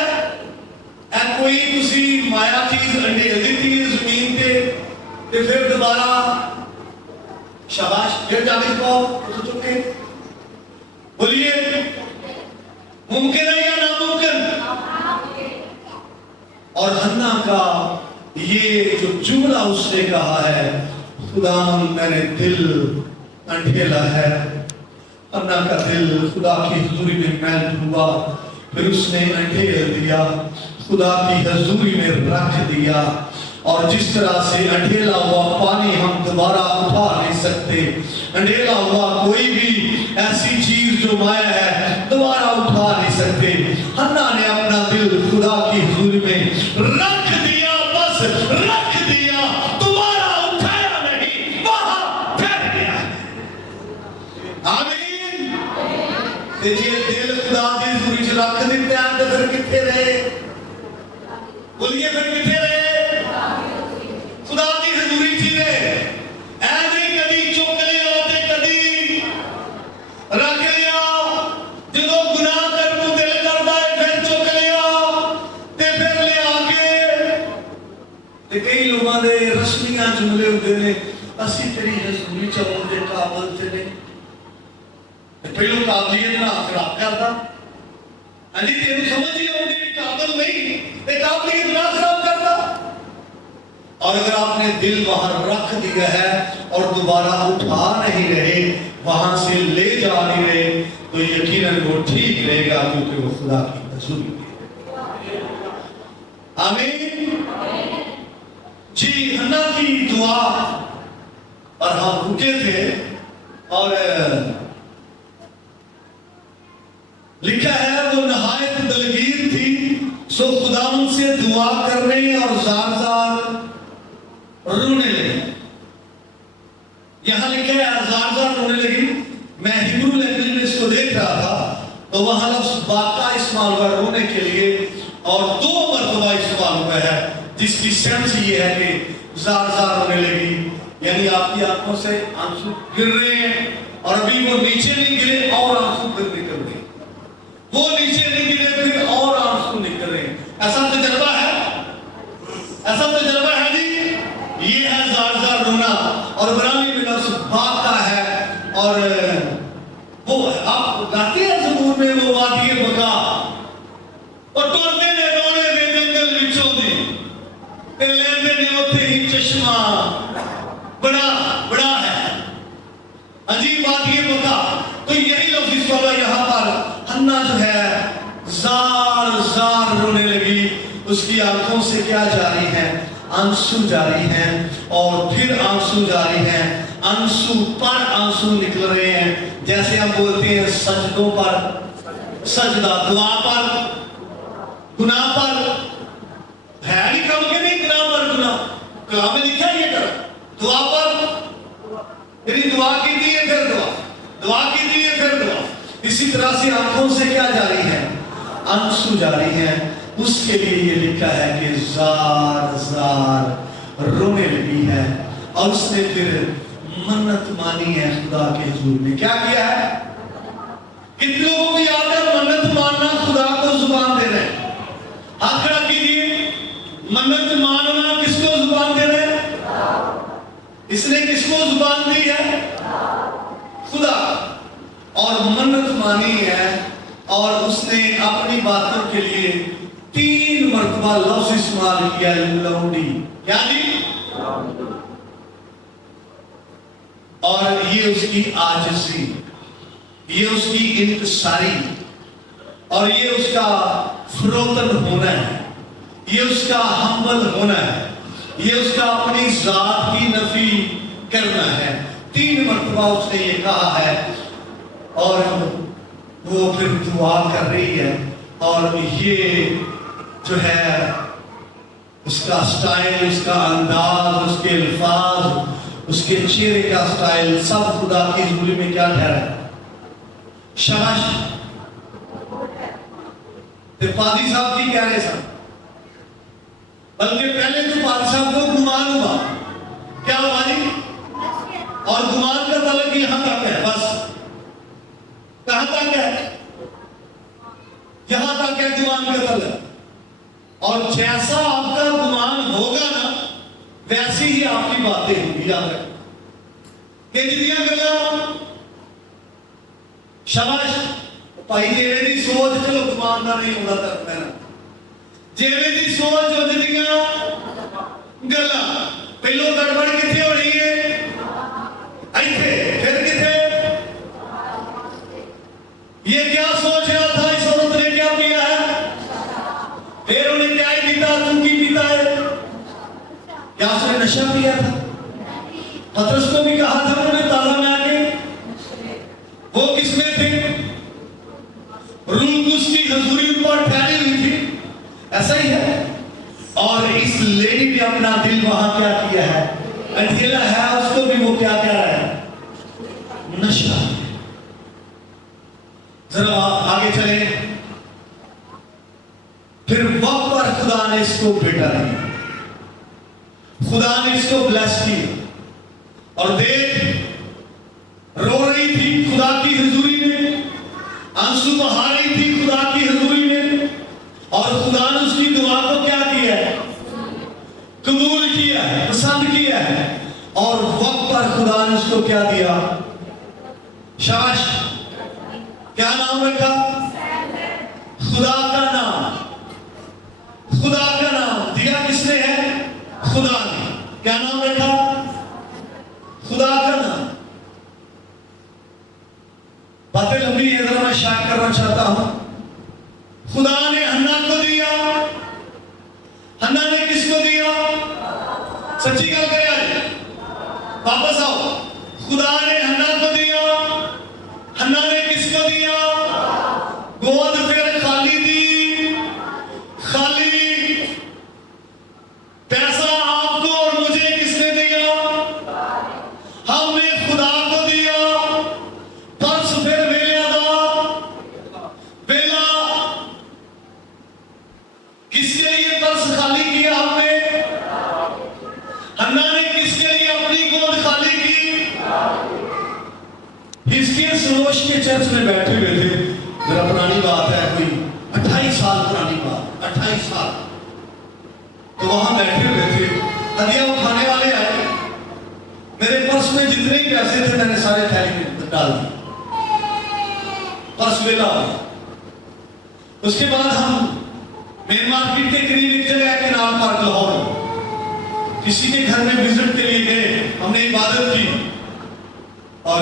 कोई किसी माया चीज अंधेल दी थी जमीन पे, तो फिर दोबारा शाबाश, फिर जाके पाओ तो चुके। बोलिए, मुमकिन है या नामुमकिन? और हन्ना का ये जो जुमला उसने कहा है, खुदा मेरे दिल अंधेला है। हन्ना का दिल खुदा की हुजूरी में मेल्ट हुआ, फिर उसने अंधेल दिया, खुदा की हुजूरी में रख दिया। और जिस तरह से अंधेला हुआ पानी हम दोबारा उठा नहीं सकते, अंधेला हुआ कोई भी ऐसी चीज जो माया है दोबारा उठा नहीं सकते। हन्ना ने अपना दिल खुदा की हुजूरी में रख दिया, बस किथे रहे? बोलिए फिर किथे रहे? खुदा की हजूरी थी ने ऐसे कदी चुक लिया ते कदी रख लिया। जो गुनाह कर को दिल करता है फिर चुक लिया ते फिर ले आके ते कई लोगों दे रस्मियां जुमले होते ने असी तेरी हजूरी च आउण दे काबिल ते नहीं। पहले काबिलियत ना खराब करता अजी तेन समझ ही आउंदी काबिल नहीं ते काबिलियत ना खराब करता। और अगर आपने दिल बाहर रख दिया है और दोबारा उठा नहीं रहे, वहां से ले जा नहीं रहे, तो यकीनन वो ठीक रहेगा क्योंकि वो खुदा की हजूरी है। आमीन जी। हन्ना की दुआ और हम रुके थे और लिखा है वो नहायत दलगीर थी, सो खुदा उनसे दुआ करने और जार-जार रोने लगी। यहां लिखा है जार-जार रोने लगी। मैं हिब्रू लैंग्वेज में इसको देख रहा था तो वहां लफ्ज बाका इस्तेमाल हुआ रोने के लिए और 2 मरतबा इस्तेमाल हुआ है, जिसकी सेंस ये है कि जार-जार रोने लगी, यानी आपकी आंखों से आंसू गिर रहे हैं और अभी वो नीचे नहीं गिरे और आंसू फिर निकल रहे, वो नीचे नहीं गिरे फिर और आंसू निकल रहे। ऐसा तजर्बा है, ऐसा तजर्बा है जी। ये है जार-जार रोना और इब्रानी में लफ्ज बाका है और वो आप गाते हैं ज़बूर में वो वादी बका और टोरते ने रोने दे जंगल विचों दी ते लेंदे ने उत्थे ही चश्मा बड़ा बड़ा है अजीब वादी बका। तो यही लफ्ज इस वाला यहाँ पर हन्ना जो है जार-जार रोने लगी। उसकी आंखों से क्या जारी है? आंसू जारी हैं और फिर आंसू जारी हैं, आंसू पर आंसू निकल रहे हैं। जैसे हम बोलते हैं सजदों पर सजदा, दुआ पर गुनाह पर है नहीं कम के नहीं, गुनाह पर गुनाह कलाम में लिखा ये कर दुआ पर तेरी दुआ की दी है फिर दुआ की दी है फिर दुआ। इसी तरह से आंखों से क्या जारी है? आंसू जारी हैं। उसके लिए ये लिखा है कि जार-जार रोने लगी है और उसने फिर मन्नत मानी है खुदा के हुजूर में। क्या किया है? कितने लोगों को याद है मन्नत मानना खुदा को जुबान देना है? हाथ खड़ा कीजिए। मन्नत मानना किसको जुबान देना है? इसने किसको जुबान दी है? खुदा। और मन्नत मानी है और उसने अपनी बातों के लिए 3 मरतबा लफ्ज इस्तेमाल किया लौंडी, क्या जी? और ये उसकी आजिज़ी, ये उसकी इंतसारी और ये उसका फरोतन होना है, ये उसका हम्बल होना है, ये उसका अपनी जात की नफी करना है। 3 मरतबा उसने ये कहा है और वो फिर दुआ कर रही है और ये जो है उसका स्टाइल, उसका अंदाज, उसके अल्फाज, उसके चेहरे का स्टाइल सब खुदा की हजूरी में क्या ठहरा है? शाबाश। तो पादी साहब की कह रहे सर, बल्कि पहले तो पादी साहब को गुमान हुआ, क्या हुआ जी? और गुमान का तलब यहां तक है, बस कहां तक है? यहां तक है गुमान का तलब। और जैसा आपका गुमान होगा ना वैसी ही आपकी बातें होंगी। याद रखें कि जिन्दियां गल्लां शाबाश भाई जेवे दी सोच चलो गुमान का नहीं होता तर पैना जेवे दी सोच हो जिन्दियां गल्लां पहलो गड़बड़ किथे होनी है? इथे फिर किथे? ये क्या सोच रहा था इस औरत ने, क्या किया है? फिर उन्हें क्या ही पीता, तुम की पीता है? क्या उसने नशा किया था? पतरस को भी कहा था उन्होंने ताजा में आके, वो किसमें थे? रूह उसकी हजूरी पर ठहरी हुई थी, ऐसा ही है। और इस लेडी ने अपना दिल वहां क्या किया है? अकेला है, उसको भी वो क्या कह रहा है? नशा। जरा आगे चले। फिर वक्त पर खुदा ने इसको बेटा दिया, खुदा ने इसको ब्लेस किया। और देख रो रही थी खुदा की हुजूरी में, आंसू बहा रही थी खुदा की हुजूरी में, और खुदा ने उसकी दुआ को क्या किया है? कबूल किया है, पसंद किया है। और वक्त पर खुदा ने उसको क्या दिया? शाबाश। क्या नाम रखा? खुदा का नाम। खुदा का नाम दिया किसने है? खुदा ने। क्या नाम रखा? खुदा का नाम। बातें लंबी है, जरा मैं शायद करना चाहता हूं। खुदा ने हन्ना को दिया। हन्ना ने किसको दिया? सच्ची गल करे आज, वापस आओ। खुदा ने हन्ना को दिया। हन्ना ने किसको दिया? गोद फिर खाली दी, खाली। पैसा आपको और मुझे किसने दिया? हमने खुदा को दिया। पर्स फिर वेला दा, वेला। किसके लिए पर्स खाली किया हमने? हन्ना ने किसके लिए अपनी गोद खाली की? हिजकिय्याह सरोश के चर्च में बैठे हुए थे। जरा पुरानी बात है, कोई 28 साल पुरानी बात, 28 साल। तो वहां बैठे हुए थे, हदिया उठाने वाले आए। मेरे पर्स में जितने ही पैसे थे मैंने सारे थैली में डाल दिए, पर्स वेला हो गया। उसके बाद हम मेन मार्केट के करीब एक जगह है केनाल पार्क लाहौर, किसी के घर में विजिट के लिए गए, हमने इबादत की। और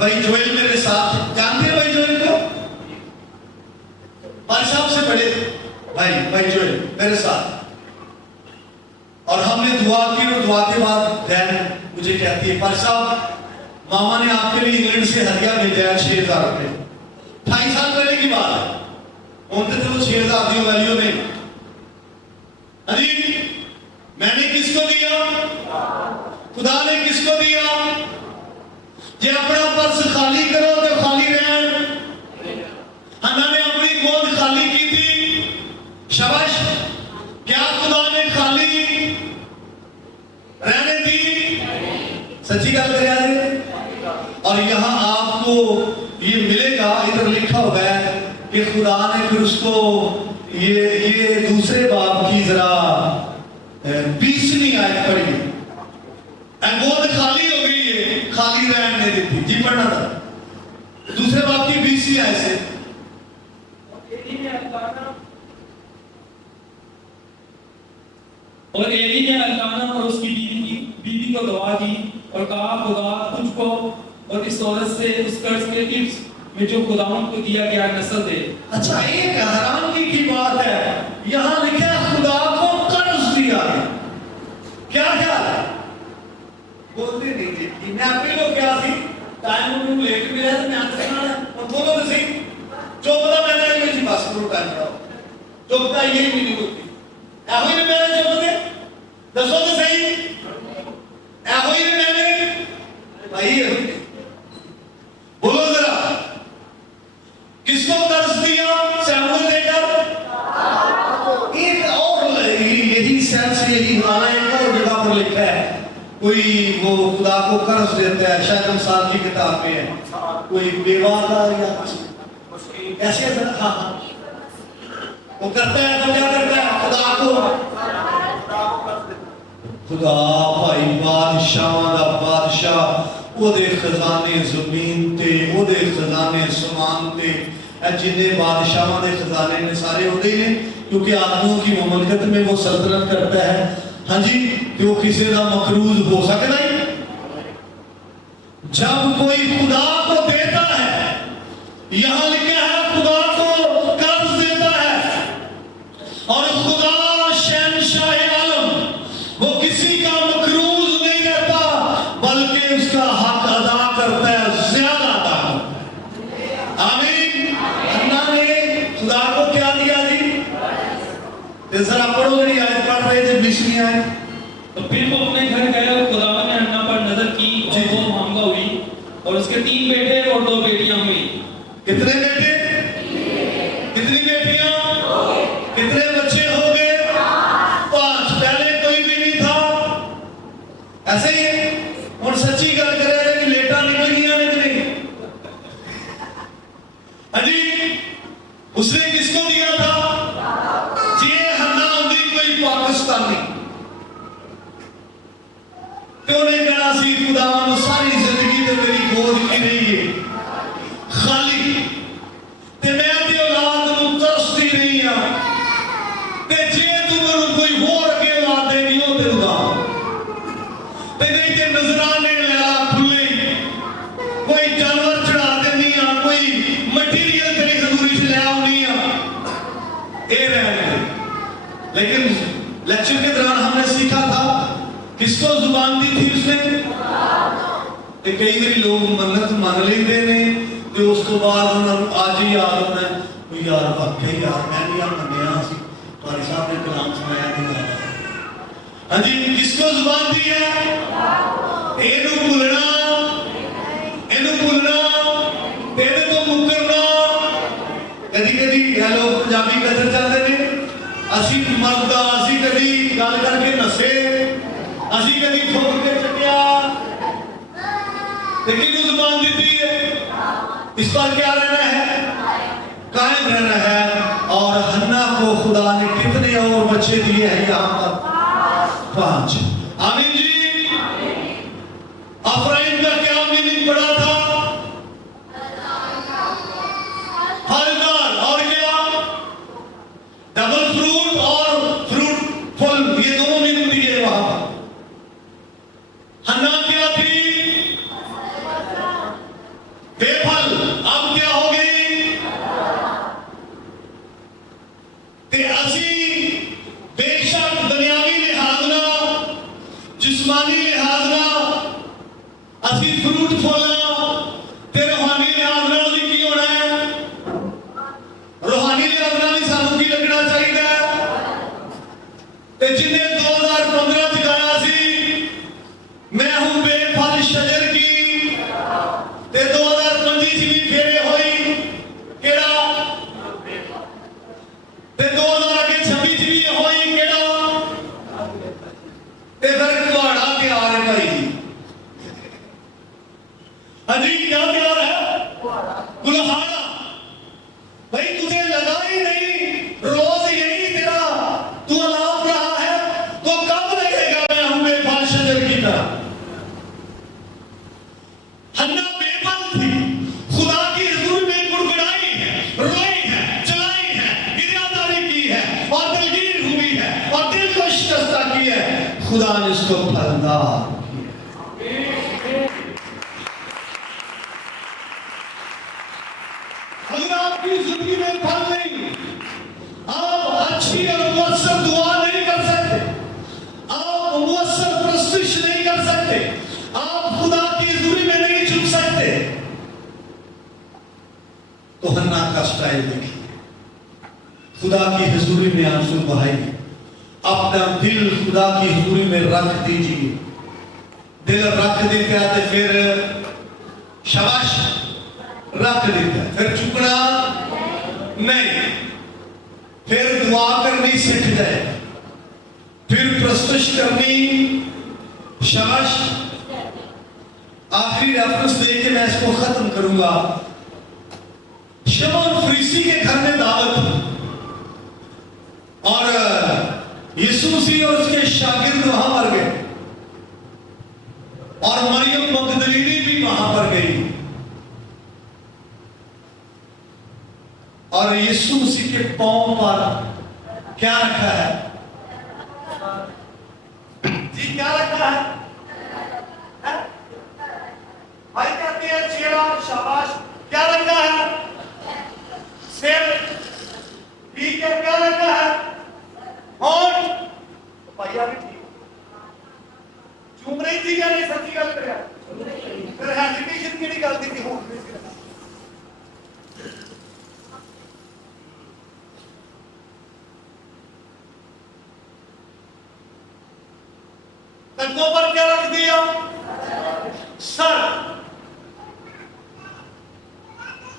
भाई जोएल मेरे साथ, जानते हैं भाई जोएल को? भाई साहब से बड़े भाई जोएल मेरे साथ। और हमने दुआ की, और दुआ के बाद बहन मुझे कहती है, भाई साहब मामा ने आपके लिए इंग्लैंड से हदिया भेजा है 6,000 रुपए। 28 साल पहले की बात है, उनके तो 6,000 की वैल्यू नहीं। अरे मैंने किसको दिया? खुदा ने किसको दिया? जे अपना पर्स खाली करो तो खाली रहन। हन्ना ने अपनी गोद खाली की थी, शाबाश। क्या खुदा ने खाली रहने दी? सच्ची गल करें। और यहां आपको ये मिलेगा, इधर लिखा हुआ है कि खुदा ने फिर उसको ये दूसरे बाब की जरा 20वीं आयत पढ़ी। गोद खाली हो गई है, खाली रहने दी थी। जी पढ़ना था दूसरे बाब की 20वीं आयत से। और एली ने अल्काना और उसकी बीवी को गवाह दी और कहा, खुदा तुझको और इस औरत से उस कर्ज के टिप्स में जो खुदावन को दिया गया नस्ल दे। अच्छा, एक हैरानगी की बात है, यहाँ लिखा है खुदा को कर्ज दिया गया। क्या क्या बोलते नहीं थे। मैं अपने को क्या थी, टाइम में लेट मिला तो मैं आंसर ना और बोलो तो सही। चुपता मैंने ये जी बस करो टाइम का, चुपता ये भी नहीं होती। ऐहो ही मैंने चुपते दसो तो सही, ऐहो ही मैंने भाई बोलो जरा, किसको कर्ज दिया? सैमुअल देकर। एक और यही सेंस, यही हाल एक और जगह पर लिखा है, कोई वो खुदा को कर्ज देता है, शायद अंसार की किताब में है, कोई बेवा का या ऐसे। हाँ वो करता है तो क्या करता है? खुदा को, खुदा भाई बादशाह दा बादशाह, ओदे खजाने जमीन ते, ओदे खजाने समान ते, जिन्ने बादशाहों के खजाने ने सारे ओदे ने, क्योंकि आदमियों की ममलकत में वो सल्तनत करता है। हाँ जी, तो किसी का मकरूज हो सकता है। जब कोई खुदा को देता है, यहां लिखा है खुदा को कर्ज देता है, और खुदा शहंशाह आलम वो किसी का मकरूज नहीं रहता, बल्कि उसका हक अदा करता है, ज्यादा अदा करता है। आमीन। हन्ना ने खुदा को क्या दिया जी? जरा पढ़ो, मेरी आयत पढ़ रहे थे 20वीं आयत। तो फिर वो अपने घर गए और खुदा ने हन्ना पर नजर की और वो महंगा हुई, और उसके 3 बेटे और 2 बेटियां हुई। कितने बेटे? कितनी बेटियां? कितने ऐसे ही है और सच्ची गल करे कि लेटा निकल गया नहीं। अजी उसने किसको दिया था? जे हन्ना होती कोई पाकिस्तानी तो उन्हें कहना सी खुदा सारी जिंदगी तो मेरी गोद की रही है खाली ते मैं ते औलाद नूं तरसदी रही हां ते जे तू मैनूं कोई होर अगे औलाद देनी हो ते दा ते नहीं ते नजराने ला खुले कोई जानवर चढ़ा देनी हां कोई मटीरियल तेरी हजूरी च ले आउनी हां ए रह। लेकिन लेक्चर के दौरान हमने सीखा था किसको जुबान दी थी उसने? ते कई बार लोग मन्नत मान लेंदे ने ते उस तो बाद उन्होंने आज ही याद होना है कोई यार वाकई यार मैं भी यार मन्निया सी तुम्हारे साहब ने कलाम सुनाया नहीं। हाँ जी किसको जुबान दी है? एनू भूलना तेरे तो मुकरना। कदी लोग पंजाबी कदर चलते हैं असी मरदा असी कदी गल करके नसे असी कदी ठोक के चटिया लेकिन जुबान दी है इस पर क्या रहना है? कायम रहना है। और हन्ना को खुदा ने कितने और बच्चे दिए हैं यहाँ पर? 5। आमीन जी। अफराइम का क्या मीनिंग पड़ा था? फलदार। और क्या? डबल फ्रूट और फ्रूट फल ये दोनों मीनिंग दिए वहां पर। हन्ना क्या थी? बेफल। अब क्या हो गई? ते असी बेशक दुनियावी लिहाज ना जिस्मानी लिहाज ना असी फ्रूट फल ते रूहानी लिहाज ना असी की होना है? रूहानी लिहाज ना भी सानू की लगना चाहिए ते जिन्हें 2015 च गाया सी मैं हूं बेफल शजर की ते 2025 च भी फेरे होई केड़ा ते 2026 च भी होई केड़ा ते फिर कुहाड़ा तैयार है भाई जी। हाँ जी क्या तैयार है? कुल्हाड़ा। भाई तुझे लगा ही नहीं रोज यही तेरा तू अलाप रहा है तो कब लगेगा मैं हूं बेफल शजर की तरह? हन्ना बेफल थी खुदा की हुजूर में गुड़गुड़ाई है रोई है चलाई है गिरियादारी की है और दिलगीर हुई है और दिल को शिकस्ता की है। खुदा ने इसको फलदार अगर आपकी जिंदगी में फल नहीं आप अच्छी और मुअस्सर दुआ नहीं कर सकते आप मुअस्सर प्रस्तुश नहीं कर सकते आप खुदा की हुजूरी में नहीं झुक सकते तो हन्ना का स्टाइल देखिए खुदा की हुजूरी में आंसू बहाइए अपना दिल खुदा की हुजूरी में रख दीजिए। दिल रख देते हैं तो फिर शाबाश रख देता है फिर चुकना नहीं फिर दुआ करनी सीख जाए फिर प्रस्तुश करनी शाबाश। आखिरी रेफरेंस देके मैं इसको खत्म करूंगा। शमौन फरीसी के घर में दावत और यीशु मसीह और उसके शागिर्द वहां पर गए और मरियम मगदलीनी भी वहां पर गई और यीशु मसीह के पांव पर क्या रखा है जी? क्या रखा है? भाई कहते हैं चेहरा शाबाश। क्या रखा है? सिर। ठीक है। क्या रखा है? होंठ। भैया भी ठीक चूम रही थी क्या? नहीं सच्ची गल कर फिर हेजिटेशन की गलती थी होंठ में। कंधों पर क्या रख दिया? सर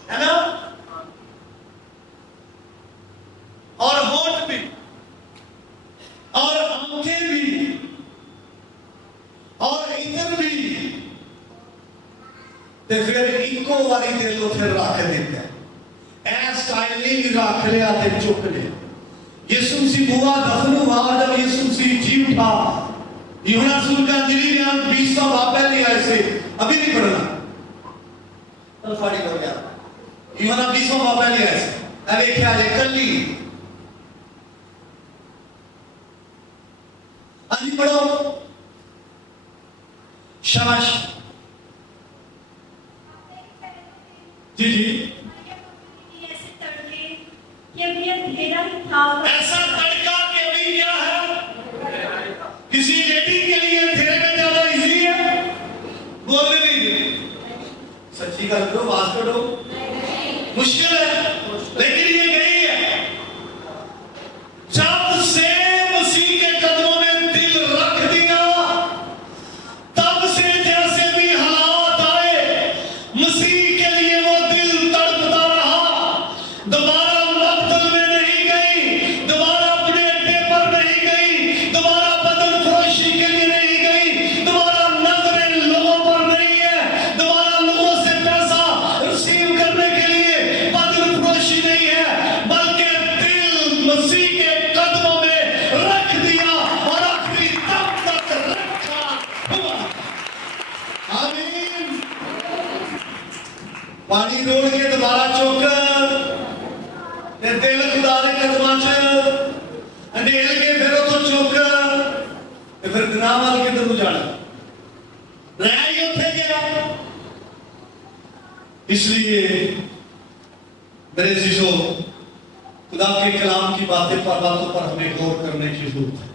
है ना? और होंठ भी और आंखें भी और ਤੇ ਫਿਰ ਇੱਕੋ ਵਾਰੀ ਦਿਲ ਉੱਥੇ ਰੱਖ ਦਿੱਤਾ। ਐ ਸਟਾਈਲ ਨਹੀਂ ਰੱਖ ਲਿਆ ਤੇ ਚੁੱਕ ਲਿਆ। यीशु मसीह हुआ दफन हुआ और जब यीशु मसीह जी उठा, यूहन्ना रसूल का अंजलि बयान 20वां बाब पहले आए से अभी नहीं पढ़ना तो फाड़ी हो गया। यूहन्ना 20वां बाब पहले आए से अरे क्या है कल्ली अभी पढ़ो शाबाश जी जी। ऐसा तड़का के भी क्या है किसी लेडी के लिए अंधेरे में जाना इजी है? बोलने नहीं सच्ची गल करो, बात करो, मुश्किल है लेकिन ये गई है। जब से मसीह के कदमों में दिल रख दिया तब से जैसे भी हालात आए मसीह के लिए वो दिल तड़पता रहा। दोबारा पानी रोड़ के दोबारा चुक ते दिल खुदा दे कदमां च अंधेल के फिर उथों चुक ते फिर गुनाह वाल किधर नूं जाना रह ही उत्थे गया। इसलिए मेरे अजीजों खुदा के कलाम की बातों पर हमें गौर करने की जरूरत है।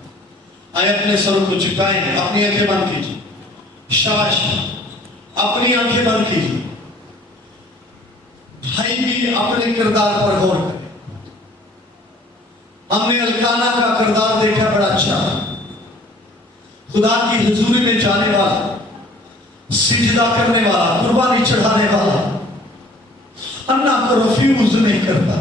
आए अपने सरों को झुकाएं, अपनी आंखें बंद कीजिए, शाबाश, अपनी आंखें बंद कीजिए। भाई भी अपने किरदार पर गौर करें। हमने अल्काना का किरदार देखा, बड़ा अच्छा, खुदा की हुजूरी में जाने वाला, सिजदा करने वाला, कुर्बानी चढ़ाने वाला, अल्लाह को रिफ्यूज नहीं करता।